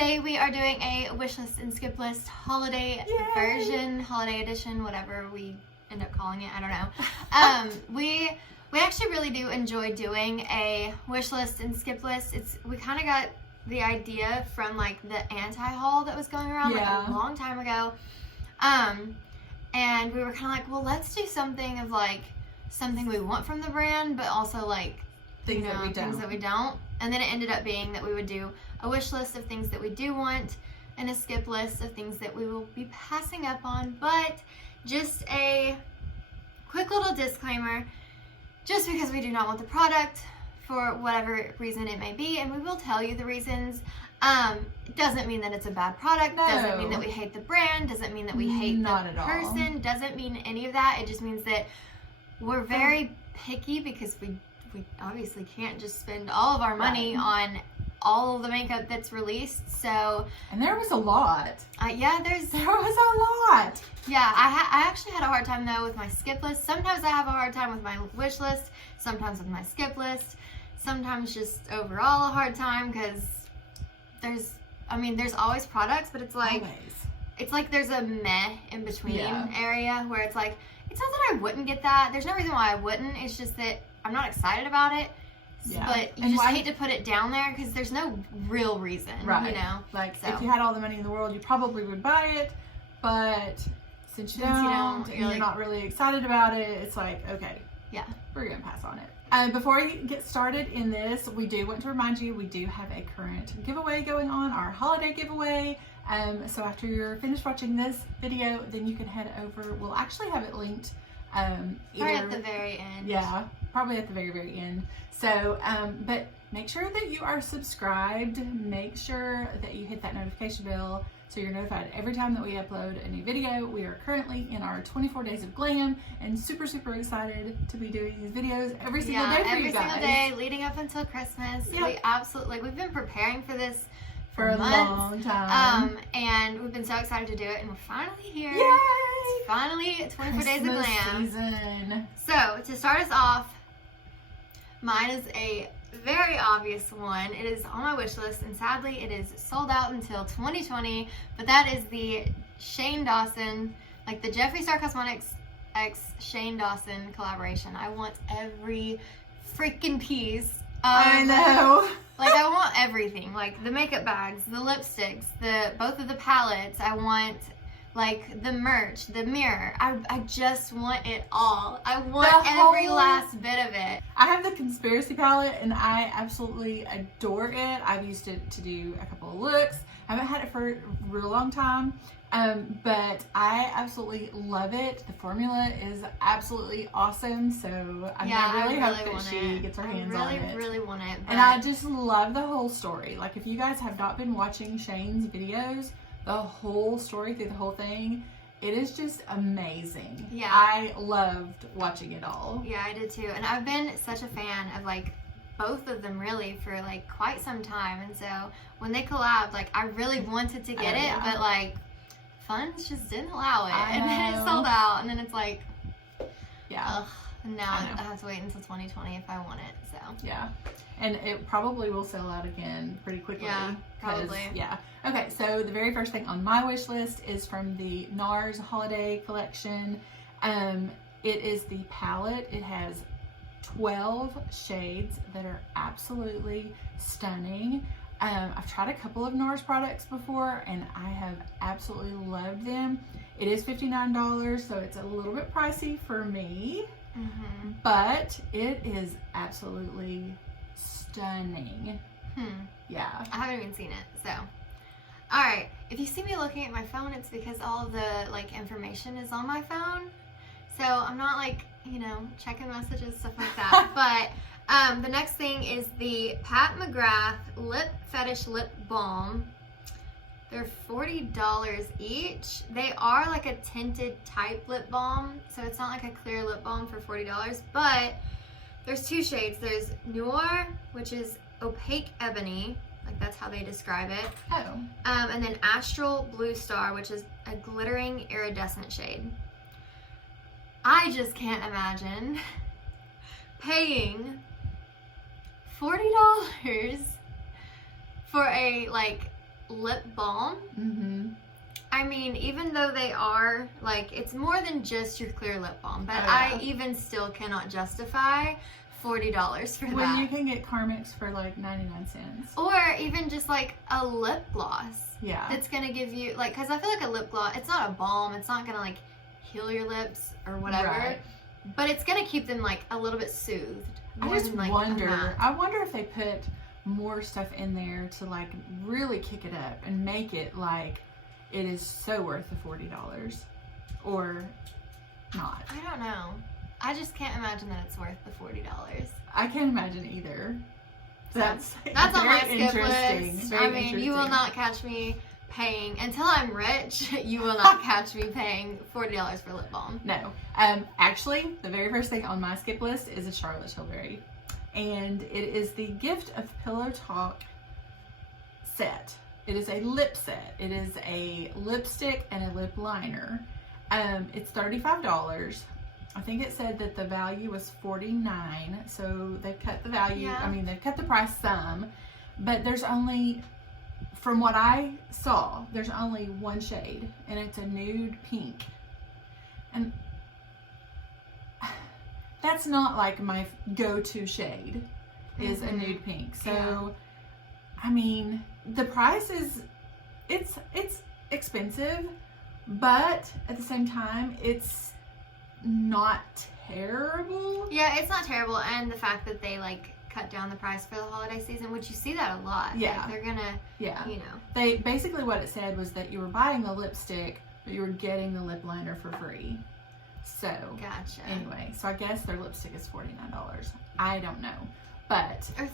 today we are doing a Wishlist and Skiplist holiday version, holiday edition, whatever we end up calling it. I don't know. We actually really do enjoy doing a Wishlist and Skiplist. We kind of got the idea from like the anti-haul that was going around like a long time ago. And we were kind of like, well, let's do something of like something we want from the brand, but also like things that we don't. And then it ended up being that we would do a wish list of things that we do want and a skip list of things that we will be passing up on. But just a quick little disclaimer, just because we do not want the product for whatever reason it may be, and we will tell you the reasons, it doesn't mean that it's a bad product, doesn't mean that we hate the brand, doesn't mean that we hate the person, doesn't mean any of that. It just means that we're very picky because we obviously can't just spend all of our money on all of the makeup that's released. So, and there was a lot. There was a lot. Yeah, I actually had a hard time though with my skip list. Sometimes I have a hard time with my wish list, sometimes with my skip list, sometimes just overall a hard time because there's always products, but it's like there's a meh in between area where it's like, it's not that I wouldn't get that. There's no reason why I wouldn't. It's just that I'm not excited about it. Yeah. But you just hate to put it down there because there's no real reason, you know? Like, if you had all the money in the world, you probably would buy it. But since you don't and you're not really excited about it, it's like, okay, we're going to pass on it. Before we get started in this, we do want to remind you, we do have a current giveaway going on, our holiday giveaway. So after you're finished watching this video, then you can head over. We'll actually have it linked. Probably at the very end. Yeah, probably at the very, very end. So, but make sure that you are subscribed. Make sure that you hit that notification bell so you're notified every time that we upload a new video. We are currently in our 24 days of glam and super, super excited to be doing these videos every single day for you guys. Every single day leading up until Christmas. Yep. We absolutely, we've been preparing for this for a long time. And we've been so excited to do it, and we're finally here. Yay! It's finally 24 days of glam. Season. So, to start us off, mine is a very obvious one. It is on my wish list, and sadly it is sold out until 2020, but that is the Shane Dawson, like the Jeffree Star Cosmetics x Shane Dawson collaboration. I want every freaking piece. I know. Like, I want everything. Like, the makeup bags, the lipsticks, both of the palettes. I want, like, the merch, the mirror. I just want it all. I want every last bit of it. I have the Conspiracy palette, and I absolutely adore it. I've used it to do a couple of looks. I haven't had it for a real long time. But I absolutely love it. The formula is absolutely awesome, so I really hope that she gets her hands on it. I really want it. And I just love the whole story. Like, if you guys have not been watching Shane's videos, the whole story through the whole thing, it is just amazing. Yeah. I loved watching it all. Yeah, I did too. And I've been such a fan of like both of them really for like quite some time. And so when they collabed, like I really wanted to get it, but like funds just didn't allow it. And then it sold out, and then it's like, ugh, and now I have to wait until 2020 if I want it. So yeah, and it probably will sell out again pretty quickly. Yeah, probably. Yeah. Okay, so the very first thing on my wish list is from the NARS holiday collection. It is the palette. It has 12 shades that are absolutely stunning. I've tried a couple of NARS products before, and I have absolutely loved them. It is $59, so it's a little bit pricey for me, but it is absolutely stunning. Yeah. I haven't even seen it, so. All right, if you see me looking at my phone, it's because all of the like information is on my phone, so I'm not like, you know, checking messages, stuff like that. But the next thing is the Pat McGrath Lip Fetish Lip Balm. They're $40 each. They are like a tinted type lip balm, so it's not like a clear lip balm for $40, but there's two shades. There's Noir, which is opaque ebony, like that's how they describe it. And then Astral Blue Star, which is a glittering iridescent shade. I just can't imagine paying $40 for a like lip balm. Mm-hmm. I mean, even though they are, like, it's more than just your clear lip balm, but yeah. I even still cannot justify $40 for that. When you can get Carmex for like 99 cents. Or even just like a lip gloss. Yeah. That's going to give you, like, because I feel like a lip gloss, it's not a balm, it's not going to like heal your lips or whatever. Right. But it's going to keep them like a little bit soothed. I just wonder, I wonder if they put more stuff in there to like really kick it up and make it like it is so worth the $40 or not. I don't know. I just can't imagine that it's worth the $40. I can't imagine either. That's on my skip interesting. list. Very I mean, you will not catch me paying, until I'm rich, you will not catch me paying $40 for lip balm. No. Actually, the very first thing on my skip list is a Charlotte Tilbury. And it is the Gift of Pillow Talk set. It is a lip set. It is a lipstick and a lip liner. It's $35. I think it said that the value was $49, so they've cut the value. Yeah. I mean, they've cut the price some, but there's only, from what I saw, there's only one shade, and it's a nude pink. And that's not like my go-to shade, is a nude pink. So, yeah. I mean, the price is, it's expensive, but at the same time, it's not terrible. Yeah, it's not terrible, and the fact that they like cut down the price for the holiday season, which you see that a lot. Yeah, like, they're gonna. Yeah, you know. They basically, what it said was that you were buying the lipstick, but you were getting the lip liner for free. So gotcha. Anyway, so I guess their lipstick is $49. I don't know, but or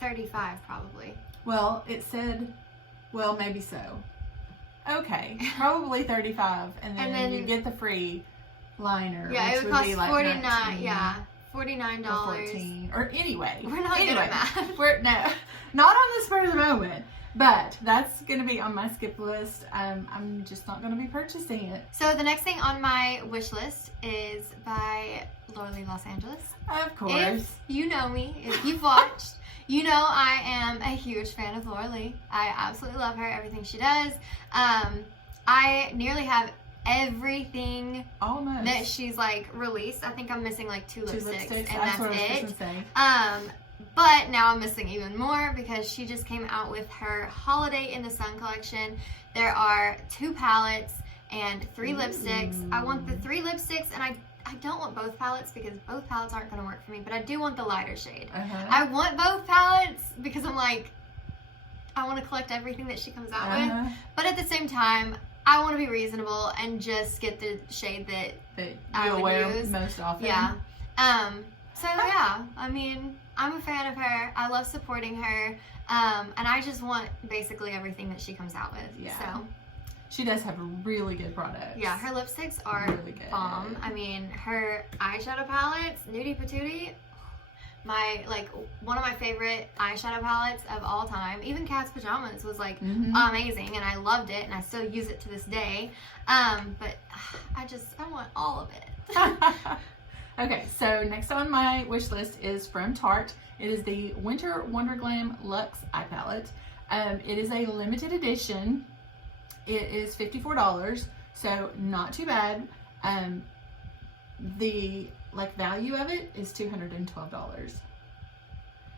35 probably. Well, it said, well, maybe so. Okay, probably 35, and then you get the free liner. Yeah, which it would cost be like 49. 19, yeah, $49. Or 14. Or anyway, we're not good at math. Not on the spur of the moment. But that's going to be on my skip list. I'm just not going to be purchasing it. So the next thing on my wish list is by Lorelei Los Angeles. Of course. If you know me, if you've watched, you know I am a huge fan of Lorelei. I absolutely love her, everything she does. I nearly have everything almost that she's like released. I think I'm missing like two lipsticks, and that's it. Say. But now I'm missing even more because she just came out with her Holiday in the Sun collection. There are 2 palettes and 3 lipsticks. I want the 3 lipsticks, and I don't want both palettes because both palettes aren't going to work for me, but I do want the lighter shade. I want both palettes because I'm like, I want to collect everything that she comes out with. But at the same time, I want to be reasonable and just get the shade that I would wear use most often. Yeah. So yeah, I mean, I'm a fan of her. I love supporting her. And I just want basically everything that she comes out with. Yeah. So she does have really good products. Yeah, her lipsticks are really good. Bomb. I mean, her eyeshadow palettes, Nudie Patootie, one of my favorite eyeshadow palettes of all time. Even Cat's Pajamas was like amazing, and I loved it, and I still use it to this day. But I want all of it. Okay, so next on my wish list is from Tarte. It is the Winter Wonder Glam Luxe Eye Palette. It is a limited edition. It is $54, so not too bad. The value of it is $212.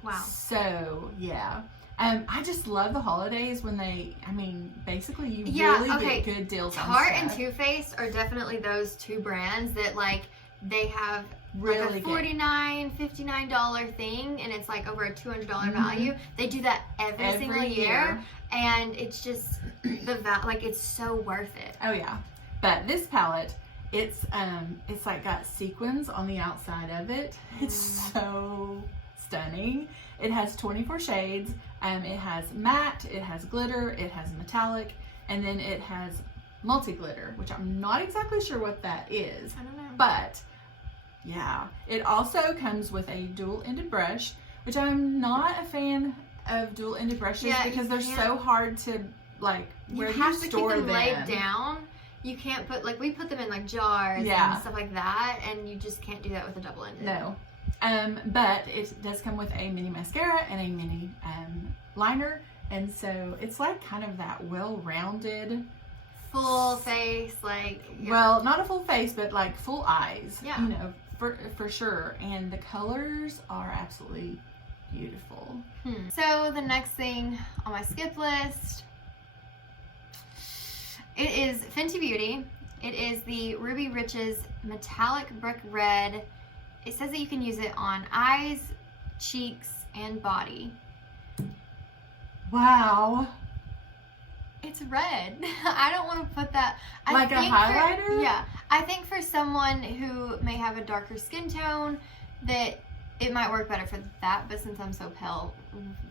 Wow. So yeah. I just love the holidays when basically you really get good deals on stuff. Tarte and Too Faced are definitely those 2 brands that they have really a $49, $59 thing, and it's like over a $200 value. They do that every single year, and it's just it's so worth it. Oh yeah. But this palette, it's got sequins on the outside of it. It's so stunning. It has 24 shades. It has matte, it has glitter, it has metallic, and then it has multi-glitter, which I'm not exactly sure what that is. I don't know. But yeah, it also comes with a dual-ended brush, which I'm not a fan of dual-ended brushes because they're so hard to where you have to keep them laid down. You can't put we put them in jars and stuff like that, and you just can't do that with a double-ended. No. But it does come with a mini mascara and a mini liner, And so it's like kind of that well-rounded, full face, like, yeah. Well, not a full face, but like full eyes, yeah. You know, for sure. And the colors are absolutely beautiful. So the next thing on my skip list, it is Fenty Beauty. It is the Ruby Riches Metallic Brick Red. It says that you can use it on eyes, cheeks, and body. Wow. It's red. I don't want to put that. Like a highlighter? Yeah. I think for someone who may have a darker skin tone, that it might work better for that, but since I'm so pale,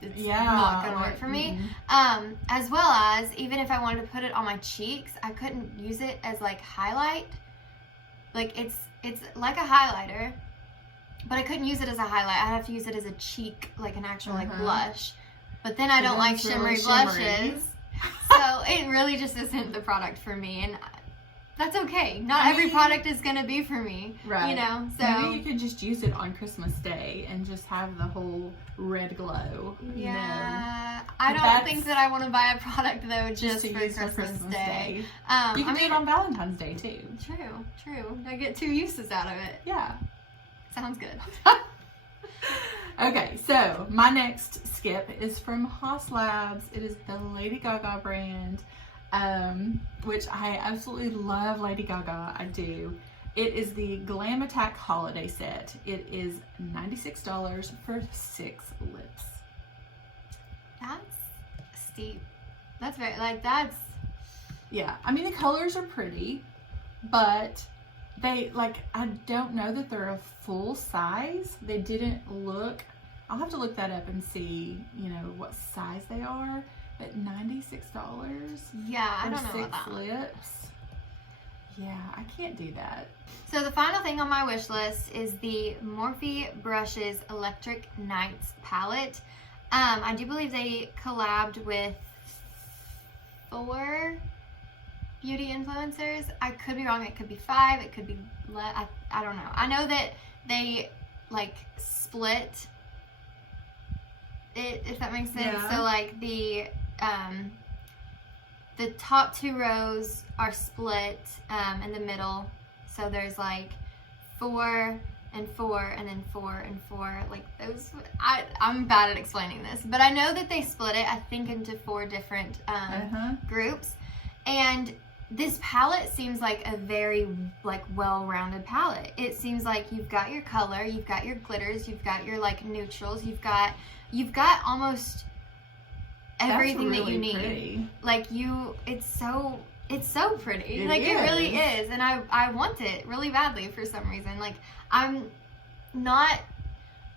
it's not going to work for me. As well as, even if I wanted to put it on my cheeks, I couldn't use it as like highlight. Like it's like a highlighter, but I couldn't use it as a highlight. I'd have to use it as a cheek, like an actual like blush. But then I don't like shimmery blushes. So it really just isn't the product for me. And that's okay. Not every product is going to be for me. Right. You know? So maybe you could just use it on Christmas Day and just have the whole red glow. Yeah. I don't think that I want to buy a product, though, just for Christmas Day. You can do it on Valentine's Day, too. True. I get 2 uses out of it. Yeah. Sounds good. Okay, so my next skip is from Haas Labs. It is the Lady Gaga brand, which I absolutely love Lady Gaga. I do. It is the Glam Attack Holiday Set. It is $96 for 6 lips. That's steep. That's very, like, that's... Yeah, I mean, the colors are pretty, but they, like, I don't know that they're a full size. They didn't look, I'll have to look that up and see, you know, what size they are. But $96 yeah, I don't for know 6 about that. lips. Yeah, I can't do that. So the final thing on my wish list is the Morphe Brushes Electric Nights palette. I do believe they collabed with 4 beauty influencers. I could be wrong. It could be 5. It could be less. I don't know. I know that they like split it, if that makes sense. Yeah. So like the top 2 rows are split in the middle. So there's like 4 and 4 and then 4 and 4. Like those, I'm bad at explaining this, but I know that they split it, I think, into 4 different groups. And this palette seems like a very like well-rounded palette. It seems like you've got your color, you've got your glitters, you've got your like neutrals, you've got almost everything that you need. Pretty. Like it's so pretty. It really is. And I want it really badly for some reason. Like I'm not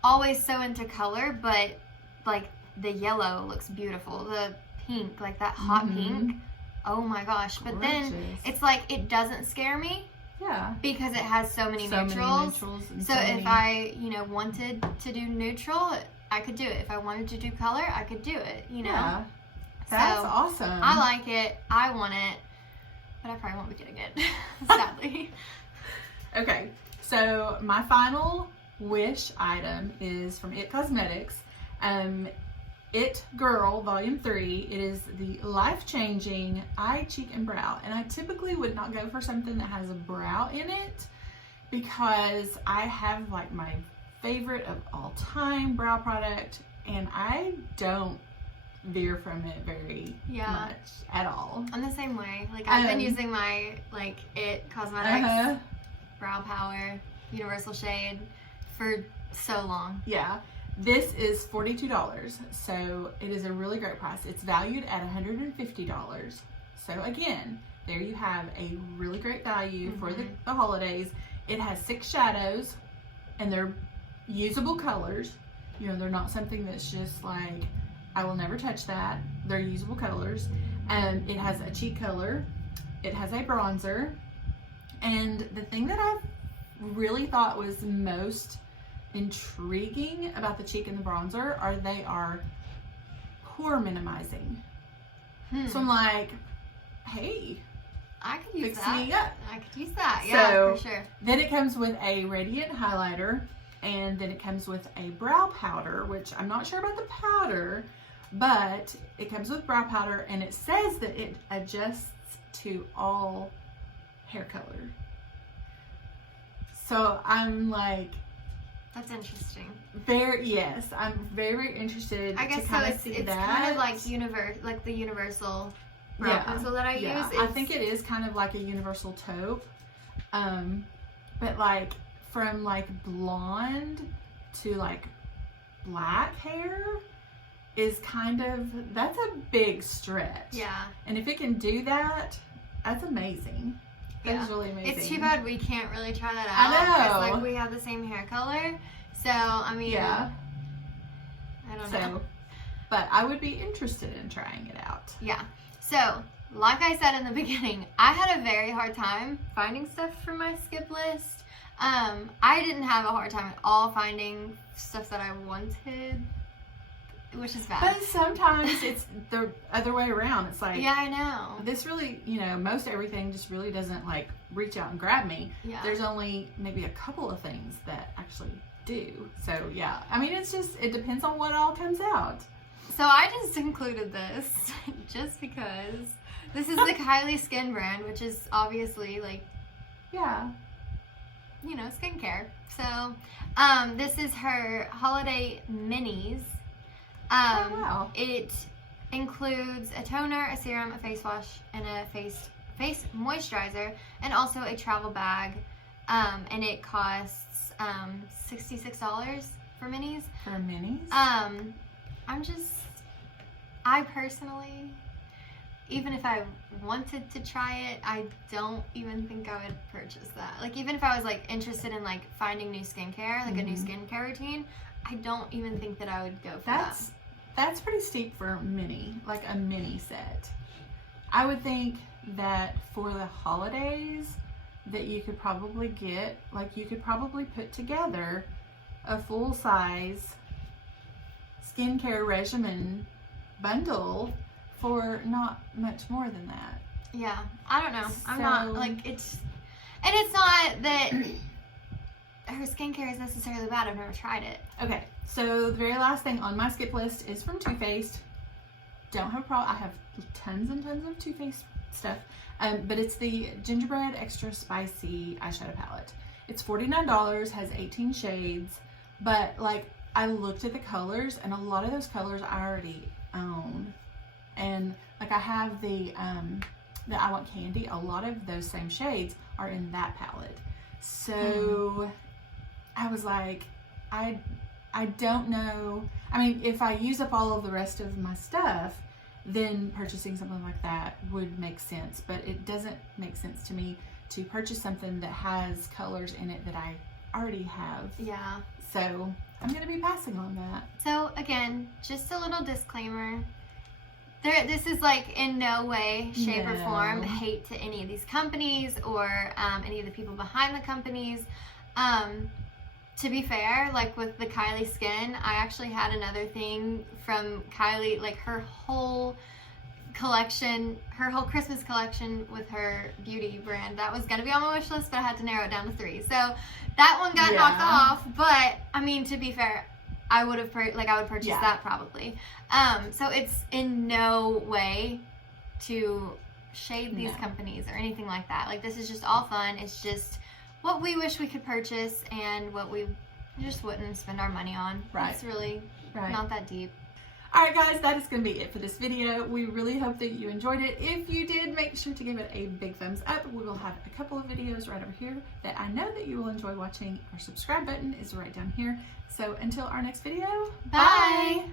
always so into color, but like the yellow looks beautiful. The pink, like that hot pink. Oh my gosh. But then it's like it doesn't scare me. Yeah. Because it has so many neutrals. So if I, wanted to do neutral, I could do it. If I wanted to do color, I could do it, Yeah. That's awesome. I like it. I want it. But I probably won't be getting it, sadly. Okay. So my final wish item is from It Cosmetics. It Girl Volume 3. It is the life-changing eye, cheek, and brow. And I typically would not go for something that has a brow in it because I have like my favorite of all time brow product, and I don't veer from it very much at all. I'm the same way. Like I've been using my It Cosmetics Brow Power Universal Shade for so long. Yeah. This is $42, so it is a really great price. It's valued at $150. So again, there you have a really great value for the holidays. It has 6 shadows, and they're usable colors. They're not something that's just like, I will never touch that. They're usable colors. It has a cheek color. It has a bronzer. And the thing that I really thought was most intriguing about the cheek and the bronzer are they are pore minimizing. So I'm like, hey, I could use fix that. me up. I could use that. Yeah, so, for sure. Then it comes with a radiant highlighter, and then it comes with a brow powder, which I'm not sure about the powder, but it comes with brow powder, and it says that it adjusts to all hair color. So I'm like, that's interesting. Yes, I'm very interested. I guess to kind so. of see It's that. kind of like the universal brow pencil that I use. I think it is kind of like a universal taupe, but like from like blonde to like black hair is kind of, that's a big stretch. Yeah. And if it can do that, that's amazing. That's really amazing. It's too bad we can't really try that out. I know. Because like we have the same hair color. So, I mean, yeah. I don't know. But I would be interested in trying it out. Yeah. So, like I said in the beginning, I had a very hard time finding stuff for my skip list. I didn't have a hard time at all finding stuff that I wanted, which is bad. But sometimes it's the other way around. It's like, yeah, I know. This really, most everything just really doesn't like reach out and grab me. Yeah. There's only maybe a couple of things that actually do. So yeah, I mean, it depends on what all comes out. So I just included this just because this is the Kylie Skin brand, which is obviously like, yeah, skincare. So this is her holiday minis. Oh, wow. It includes a toner, a serum, a face wash, and a face moisturizer, and also a travel bag. And it costs $66 for minis. For minis? I personally, even if I wanted to try it, I don't even think I would purchase that. Like, even if I was like interested in like finding new skincare, like a new skincare routine, I don't even think that I would go for that. That's pretty steep for a mini, like a mini set. I would think that for the holidays that you could probably get, like you could probably put together a full-size skincare regimen bundle for not much more than that. Yeah, I don't know. I'm not like it's not that her skincare is necessarily bad. I've never tried it. Okay, so the very last thing on my skip list is from Too Faced. Don't have a problem. I have tons and tons of Too Faced stuff, but it's the Gingerbread Extra Spicy eyeshadow palette. It's $49, has 18 shades, but like I looked at the colors, and a lot of those colors I already own, and like I have the I Want Candy. A lot of those same shades are in that palette. So I was like, I don't know. I mean, if I use up all of the rest of my stuff, then purchasing something like that would make sense. But it doesn't make sense to me to purchase something that has colors in it that I already have. Yeah. So I'm going to be passing on that. So again, just a little disclaimer. This is like in no way, shape, or form hate to any of these companies or any of the people behind the companies. To be fair, like with the Kylie Skin, I actually had another thing from Kylie, like her whole collection, her whole Christmas collection with her beauty brand. That was going to be on my wish list, but I had to narrow it down to 3. So that one got knocked off, but I mean, to be fair, I would purchase that probably. So it's in no way to shade these companies or anything like that. Like, this is just all fun. It's just what we wish we could purchase and what we just wouldn't spend our money on. Right. It's really not that deep. Alright guys, that is going to be it for this video. We really hope that you enjoyed it. If you did, make sure to give it a big thumbs up. We will have a couple of videos right over here that I know that you will enjoy watching. Our subscribe button is right down here. So until our next video, bye!